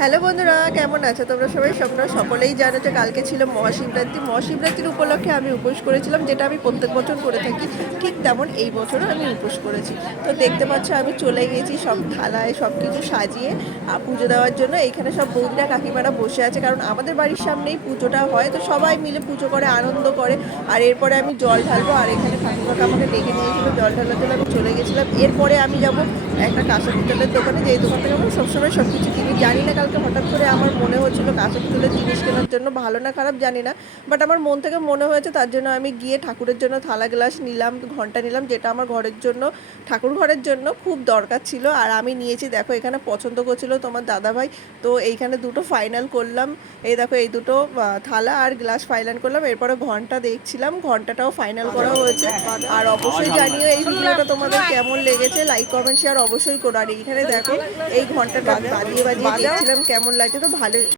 Hello বন্ধুরা, কেমন আছো তোমরা সবাই? সকলেই জানো যে কালকে ছিল মহাশিবরাত্রি। মহাশিবরাত্রির উপলক্ষে আমি উপোস করেছিলাম, যেটা আমি প্রত্যেক বছর করে থাকি। ঠিক তেমন এই বছরও আমি উপোস করেছি। তো দেখতে পাচ্ছ আমি চলে গেছি সব থালায় সব কিছু সাজিয়ে পুজো দেওয়ার জন্য। এইখানে সব বৌদিরা কাকিমারা বসে আছে, কারণ আমাদের বাড়ির সামনেই পুজোটা হয়, তো সবাই মিলে পুজো করে আনন্দ করে। আর এরপরে আমি জল ঢালবো, আর এখানে ঠাকুর কাকা আমাকে ডেকে নিয়েছিল জল ঢালার জন্য। আমি চলে গেছিলাম। এরপরে আমি যাব একটা কাঁসা পিতলের দোকানে, যেই দোকান থেকে আমরা সবসময় সব কিছু কিনি। জানি না কালকে হঠাৎ করে আমার মনে হচ্ছিলো কাঁসা পিতলের জিনিস কেনার জন্য, ভালো না খারাপ জানি না, বাট আমার মন থেকে মনে হয়েছে, তার জন্য আমি গিয়ে ঠাকুরের জন্য থালা গ্লাস নিলাম, ঘন্টা নিলাম, যেটা আমার ঘরের জন্য, ঠাকুর ঘরের জন্য খুব দরকার ছিল। আর আমি নিয়েছি, দেখো এখানে পছন্দ করছিল তোমার দাদাভাই, তো এইখানে দুটো ফাইনাল করলাম। এই দেখো এই দুটো থালা আর গ্লাস ফাইনাল করলাম। এরপরে ঘন্টা দেখছিলাম, ঘন্টাটাও ফাইনাল করা হয়েছে। আর অবশ্যই জানিও এই ভিডিওটা তোমাদের কেমন লেগেছে, লাইক কমেন্ট শেয়ার অবশ্যই করো। আর এইখানে দেখো এই ঘন্টাটা বাজিয়ে বাজিয়ে দেখছিলাম কেমন লাগছে, তো ভালো।